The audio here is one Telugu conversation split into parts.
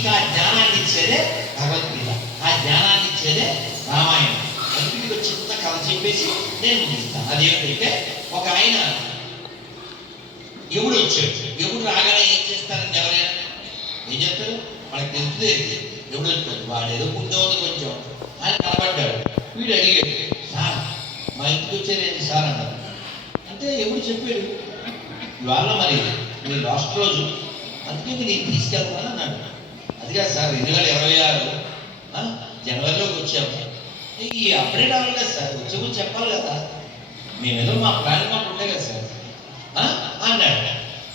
నీకు ఆ జ్ఞానాన్ని ఇచ్చేదే భగవద్గీత, ఆ జ్ఞానాన్ని ఇచ్చేదే రామాయణం. అందుకు చిన్న కథ చెప్పేసి నేను ముగిస్తాను. అదేమిటంటే ఒక ఆయన ఎవడు వచ్చాడు, ఎవడు రాగానే ఏం చేస్తారని ఎవరైనా ఏం చెప్తారు, మనకు తెలుస్తుంది. ఎవడు వచ్చాడు, వాడు ఏదో ముందే ఉంది కొంచెం ఆయన కనబడ్డాడు. వీడు అడిగాడు, సార్ మా ఇంటికి వచ్చేది సార్ అన్నారు. అంటే ఎవడు చెప్పాడు, ఇవాళ మరి మీ లాస్ట్ రోజు, అందుకే నేను తీసుకెళ్తాను అన్నాడు. అది కాదు సార్, 2026 జనవరిలోకి వచ్చాము, ఈ అప్డేట్ అవ్వలేదు సార్, వచ్చే ముందు చెప్పాలి కదా, మేమేదో మా ప్లాన్ మాకు ఉండే కదా సార్ అన్నాడు.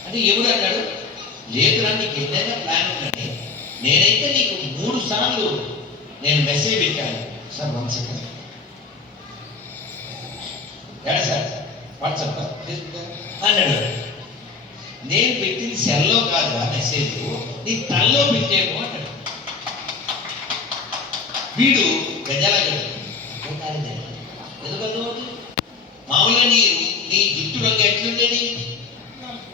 అంటే ఎవడు అన్నాడు, లేదురా నీకు ఏదైనా ప్లాన్ ఉందండి, నేనైతే నీకు 3 సార్లు నేను మెసేజ్ పెట్టాను సార్. 1 సెకండ్ సార్, వాట్సాప్ అన్నాడు. నేను పెట్టింది సెల్లో కాదు ఆ మెసేజ్, నీ తల్లో పెట్టేమో అన్నాడు. వీడు గజాల ఎందుకంటే మామూలుగా నీ జుట్టు రంగు ఎట్లుండేది,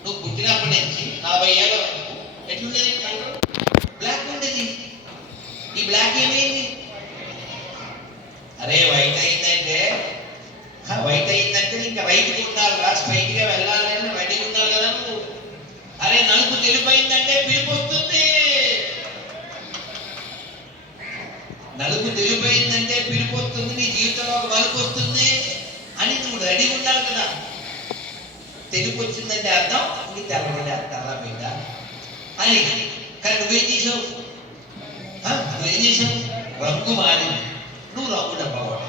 నువ్వు పుట్టినప్పటి నుంచి 40 ఏళ్ళ వరకు ఎట్లుండేది, బ్లాక్ ఉండేది. ఈ బ్లాక్ ఏమైంది, అరే వైట్ అయిందంటే ఇంకా రైట్గా ఉండాలి, స్ట్రైట్ గా వెళ్ళాలని రెడీగా ఉండాలి కదా నువ్వు. అరే నలుపు తెలిపోయిందంటే పిలుపు వస్తుంది, నలుపు తెలిపోయిందంటే పిలుపు వస్తుంది, నీ జీవితంలో ఒక మలుపు వస్తుంది అని నువ్వు రెడీ ఉండాలి కదా. తెలుపు వచ్చిందంటే అర్థం ఇది తెల్ల బిడ్డ అని. కానీ నువ్వేం చేసావు, రంగు మారింది, నువ్వు రంగు డబ్బా వాడు.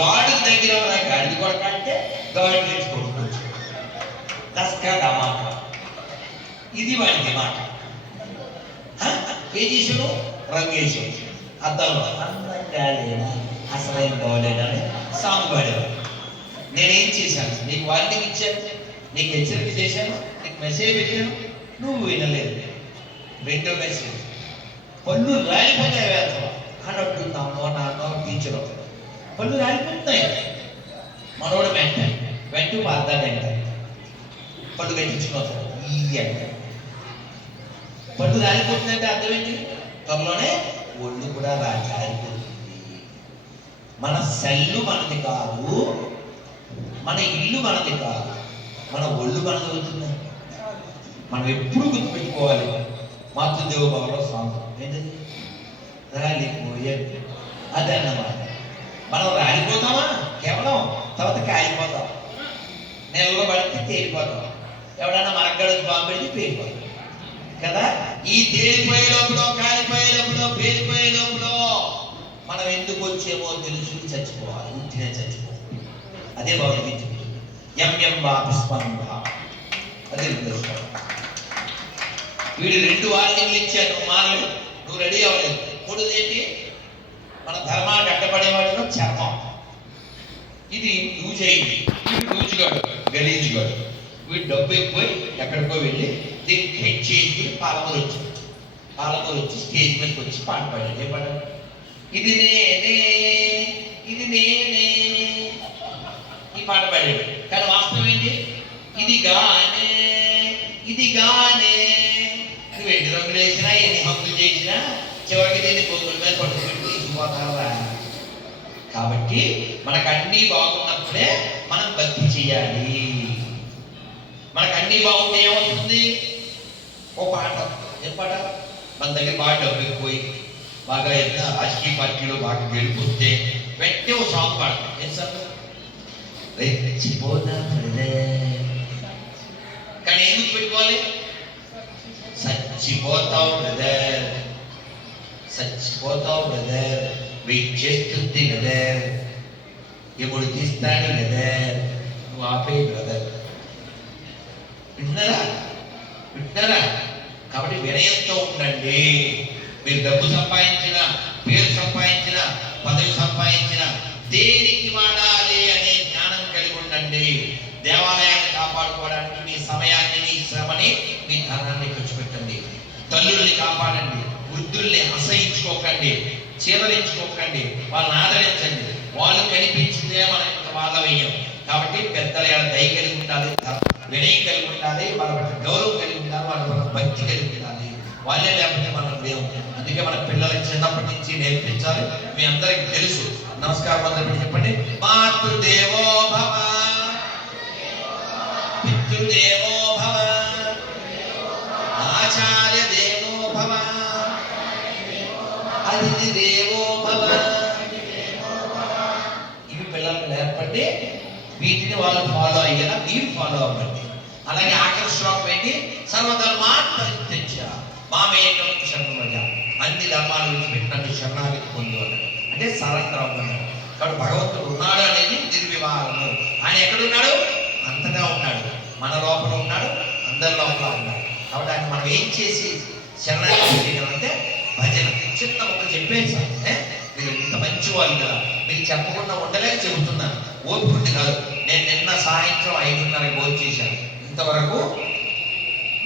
గాడి దగ్గర గాడిది కొడక అంటే గాడి తెచ్చుకోవచ్చు, దస్కా డమాక, ఇది వాడికి మాట. ఏం చేసావు, రంగు వేసావు, అద్దంలో అందంగా లేదా అసలైన బాగోలేదని సాంగ్ పాడేవాడు. నేనేం చేశాను, నీకు వార్నింగ్ ఇచ్చాను, నీకు హెచ్చరిక చేశాను, నీకు మెసేజ్ పెట్టాను, నువ్వు వినలేదు. 2వ మెసేజ్, పళ్ళు రాలిపోతాయి వేస్తావా అని అంటున్నాము నాన్నో టీచర్. పళ్ళు రాలిపోతున్నాయి, మనోడు వెంటూ మాట్లాడంట, పళ్ళు పెట్టించుకోతాడు ఈ అంటే. పళ్ళు రాలిపోతుందంటే అర్థమేంటి, త్వరలోనే ఒళ్ళు కూడా రాలిపోతుంది. మన సెల్లు మనది కాదు, మన ఇల్లు మనది కాదు, మన ఒళ్ళు మనది అవుతుంది. మనం ఎప్పుడు గుర్తుపెట్టుకోవాలి, మాతృదేవ భవలో సాంగ్ ఏంటది, రాలిపోయే అదే అన్నమాట. మనం రాలిపోతామా, కేవలం తర్వాత కాలిపోతాం, నెలలో పడితే తేలిపోతాం, ఎవడన్నా మరగడకు బాంబు పెడితే పేలిపోతాం కదా. ఈ తేలిపోయే లోపల, కాలిపోయే లోపల, పేలిపోయే లోపల మనం ఎందుకు వచ్చేమో తెలుసుకుని చచ్చిపోవాలి, ఉట్టినే చచ్చిపోవాలి. అదే భగవద్గీత ఎం వాపిస్పంద. అదే వీడు 2 వార్నింగ్లు ఇచ్చారు, నువ్వు మారలేదు, నువ్వు రెడీ అవ్వలేదు. 3ది ఏంటి, మన ధర్మానికి అడ్డపడేవాడిలో చర్మం, ఇది లూజ్ అయింది, వీడు లూజుగాడు గలీజుగాడు. వీడు డబ్బు ఎక్కువ ఎక్కడికో వెళ్ళి దీన్ని హెడ్ చేసుకుని పాలమూరు వచ్చి స్టేజ్ మీదకి వచ్చి పాట పాడాడు. ఏం పాడాడు, ఇది నేనే ఇది నేనే, ఈ పాట పాడాడు. కానీ వాస్తవం ఏంటి, ఇది గానే నువ్వు ఎన్ని రంగులు వేసినా ఎన్ని హంగులు చేసినా చివరికి దీన్ని పొద్దుల మీద పట్టుకుని తీసుకుపోతావా. కాబట్టి మనకు అన్నీ బాగున్నప్పుడే మనం భక్తి చేయాలి. మనకు అన్నీ బాగుంటే ఏమవుతుంది, ఓ పాట, ఏం పాట, మన దగ్గర బాగా డబ్బు ఎక్కువై బాగా ఏదైనా రాజకీయ పార్టీలో బాగా గెలుపుస్తే వెంటనే ఓ సాంగ్ పాడతాం. ఏం సార్, కానీ ఏం గుర్తుపెట్టుకోవాలి, చచ్చిపోతావు బ్రదర్, వెయిట్ చేస్తుంది బ్రదర్, ఎప్పుడు తీస్తాడు బ్రదర్, నువ్వు ఆపే బ్రదర్. వింటున్నారా? కాబట్టి వినయంతో ఉండండి. మీరు డబ్బు సంపాదించిన, పేరు సంపాదించిన, పదవి సంపాదించిన దేనికి వాడాలి అనే జ్ఞానం కలిగి ఉండండి. దేవాలయాన్ని కాపాడుకోవడానికి మీ సమయాన్ని, మీ శ్రమని, మీ ధనాన్ని ఖర్చు పెట్టండి. తల్లుల్ని కాపాడండి, వృద్ధుల్ని అసహించుకోకండి, చీదరించుకోకండి, వాళ్ళని ఆదరించండి. వాళ్ళు కనిపించిందే మనం ఇంత బాధ వేయం. కాబట్టి పెద్దల దయ కలిగి ఉండాలి, వినయం కలిగి ఉండాలి, వాళ్ళ పట్ల గౌరవం కలిగి ఉండాలి, వాళ్ళ పట్ల భక్తి కలిగి ఉండాలి. వాళ్ళే లేకపోతే మనం లేవు. అందుకే మన పిల్లలకి చిన్నప్పటి నుంచి నేర్పించాలి. మీ అందరికి తెలుసు. నమస్కారం అందరూ చెప్పండి. మాతృదేవో భవ, పితృదేవో భవ, ఆచార్య దేవో భవ, అతిథి దేవో భవ. ఇవి పిల్లలకు నేర్పండి. వీటిని వాళ్ళు ఫాలో అయ్యేలా మీరు ఫాలో అవ్వండి. అలాగే ఆఖరి శ్లోకం ఏంటి? సర్వధర్మాన్ పరిత్యజ్య మామేకం శరణమయ్య, అన్ని ధర్మాలు విడిచిపెట్టి నన్ను శరణాగతి పొందు అంటే సరెండర్ అవుతున్నాడు. కాబట్టి భగవంతుడు ఉన్నాడు అనేది నిర్వివాహము. ఆయన ఎక్కడున్నాడు? అంతటా ఉన్నాడు. మన లోపల ఉన్నాడు, అందరి లోపల ఉన్నాడు. కాబట్టి ఆయన మనం ఏం చేసి శరణాగతి చేయగలంటే భజన. చిన్న ఒక చెప్పేసి మీరు ఇంత మంచి వాళ్ళు కదా, మీకు చెప్పకుండా ఉండలేక చెబుతున్నాను. ఓపికంది కాదు. నేను నిన్న సాయంత్రం 5:30 భోజనం చేశాను. ఇంతవరకు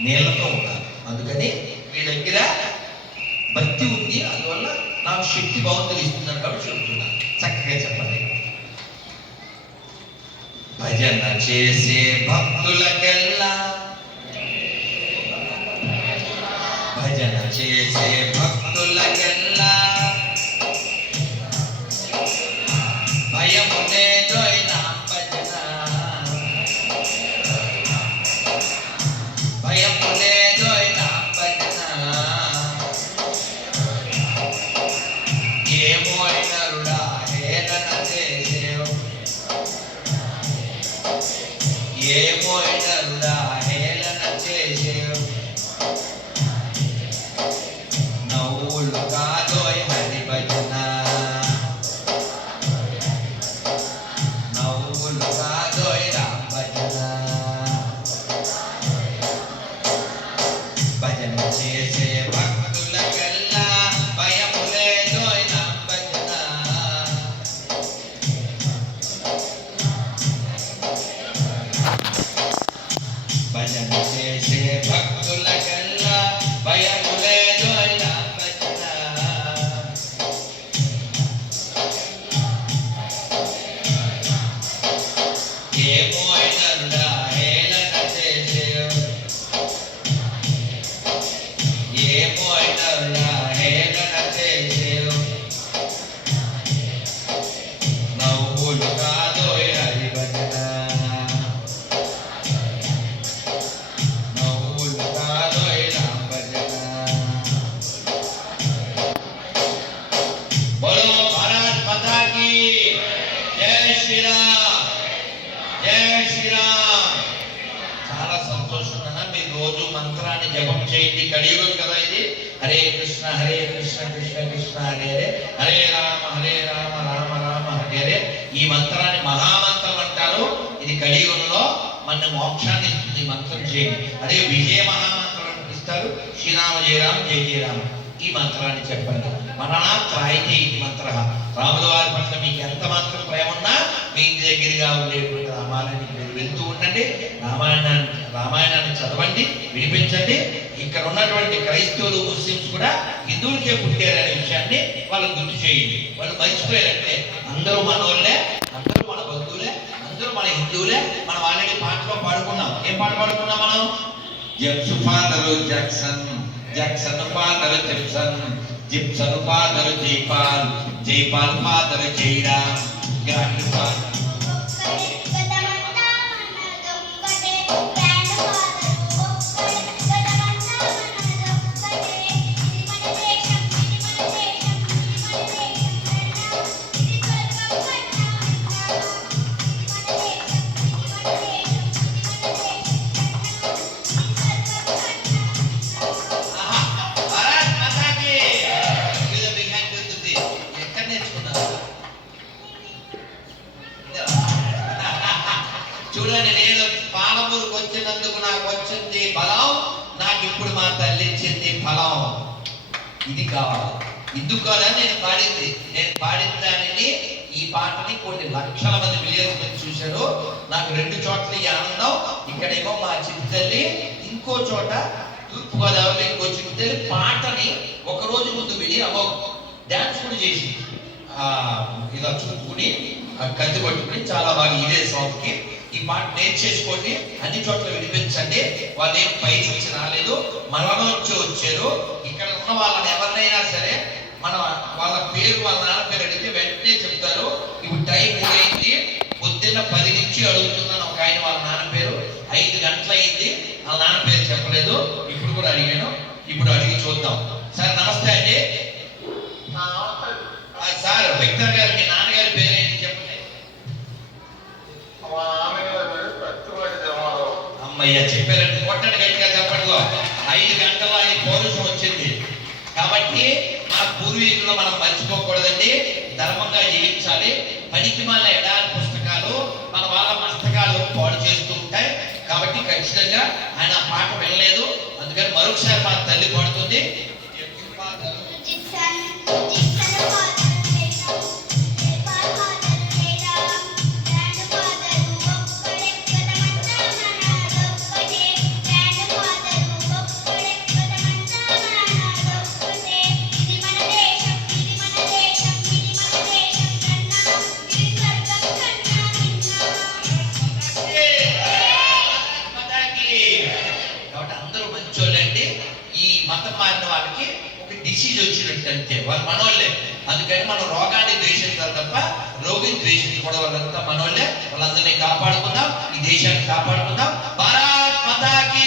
నీళ్ళతో ఉన్నాను. అందుకని మీ దగ్గర భక్తి ఉంది, అందువల్ల నాకు శక్తి భగవంతులు ఇస్తున్నాను కాబట్టి చెబుతున్నాను. చక్కగా చెప్పండి. భజన చేసే భక్తులకెల్లా, భజన చేసే భక్తులకెల్లా భయము లేదోయినా భజన, భయము లేదోయినా భజన. ఏమోయినరుడా హేళన చేసేవు, ఏమోయినరుడా హేళన చేసేవు. నవ్వులు కాదోయ్ హరి భజన, నవ్వులు కాదోయ్ రామ భజన. భజన చేసే భక్తులకెల్లా భయము లేదోయ్ రామ భజన. భజన చేసే భక్తులకెల్లా భయము లేదోయ్ రామ భజన. ఏమోయినరుడా హేళన చేసేవు, ఏమోయినరుడా హేళన చేసేవు. నవ్వులు కాదోయ్ హరి భజన, నవ్వులు కాదోయ్ రామ భజన. బోలో భారత్ మాతా కీ జై శ్రీరామ్, జై శ్రీరామ్. చాలా సంతోషంగా మీరు రోజు మంత్రాన్ని జపం చేయండి. కలియుగం కదా ఇది. హరే కృష్ణ కృష్ణ కృష్ణ హరే హరే, హరే రామ రామ రామ హరే హరే. ఈ మంత్రాన్ని మహామంత్రం అంటారు. ఇది కలియుగంలో మన మోక్షాన్ని ఇస్తుంది. ఈ మంత్రం చేయండి. అదే విజయ మహామంత్రం అనిపిస్తారు. శ్రీరామ జయ రామ జయ జయ రామ. ఈ మంత్రాన్ని చెప్పండి. మరణాత్రాయితే ఇది మంత్ర. రాముల వారి పట్ల మీకు ఎంత మాత్రం ప్రేమ ఉన్నా మీ ఇంటి దగ్గరగా ఉండేటువంటి రామాయణానికి మీరు వెళ్తూ ఉండండి. రామాయణాన్ని చదవండి, వినిపించండి. ఇక్కడ ఉన్నటువంటి క్రైస్తవులు ముస్లిమ్స్ కూడా హిందువులకే పుట్టారనే విషయాన్ని వాళ్ళు గుర్తు చేయండి. వాళ్ళు మర్చిపోయారంటే అందరూ మనోళ్ళే, అందరూ మన బంధువులే, అందరూ మన హిందువులే. మనం ఆల్రెడీ పాటలో పాడుకున్నాం. ఏం పాట పాడుకున్నాం మనం? జెప్స్ father Jackson, Jackson father Jipson, Jipson father Jaipal, Jaipal father Jairam, grandfather చూడండి. నేను పాలమూరుకు వచ్చినందుకు నాకు వచ్చింది బలం, నాకు ఇప్పుడు మా తల్లి ఇచ్చింది ఫలం. ఇది కావాలి. ఇందుకోలే నేను పాడింది. నేను పాడిన దానిని, ఈ పాటని కొన్ని లక్షల మంది మిలియన్స్ మంది చూశారు. నాకు 2 చోట్ల ఈ ఆనందం. ఇక్కడేమో మా చిట్టి తల్లి, ఇంకో చోట తూర్పుగోదావరిలో ఇంకో చిట్టి తల్లి పాటని ఒక రోజు ముందు విని అమ్మో డాన్స్ కూడా చేసి ఇలా చూపుకుని కత్తి పట్టుకుని చాలా బాగా ఇదే సాంగ్కి ఈ పాట నేర్చేసుకోండి. అన్ని చోట్ల వినిపించండి. వాళ్ళు ఏం పై నుంచి రాలేదు, మనలోంచి వచ్చారు. వచ్చారు. ఇక్కడ ఉన్న వాళ్ళని ఎవరినైనా సరే మన వాళ్ళ పేరు వాళ్ళ నాన్న పేరు అడిగితే వెంటనే చెప్తారు. ఇప్పుడు టైం 3 అయింది, పొద్దున్న 10 నుంచి అడుగుతున్నాను ఒక ఆయన వాళ్ళ నాన్న పేరు. 5 గంటలు అయింది, వాళ్ళ నాన్న పేరు చెప్పలేదు. ఇప్పుడు కూడా అడిగాను, ఇప్పుడు అడిగి చూద్దాం. సార్ నమస్తే అండి. సార్ విక్టర్ గారు, మీ నాన్నగారి పేరు ఏంటి చెప్పండి. అమ్మయ్య చెప్పారండి, కొట్టండి గట్టిగా చెప్పట్లో. 5 గంటల ఈ పౌరుషం వచ్చింది. కాబట్టి మన పూర్వీకులు మనం మర్చిపోకూడదండి, ధర్మంగా జీవించాలి. పనికి మళ్ళీ ఎడారి పుస్తకాలు మన వాళ్ళ మస్తకాలు పాడు చేస్తూ ఉంటాయి. కాబట్టి ఖచ్చితంగా ఆయన ఆ పాట వినలేదు, అందుకని మరొకసారి మన తల్లి పాడుతుంది. మతం మారిన వాళ్ళకి ఒక డిసీజ్ వచ్చినట్టు అంతే, వాళ్ళు మనోళ్ళే. అందుకని మనం రోగాన్ని ద్వేషించాలి తప్ప రోగిని ద్వేషించకూడదు. వాళ్ళంతా మనోళ్ళే, వాళ్ళందరినీ కాపాడుకుందాం, ఈ దేశాన్ని కాపాడుకుందాం. భారత్ మాతా కీ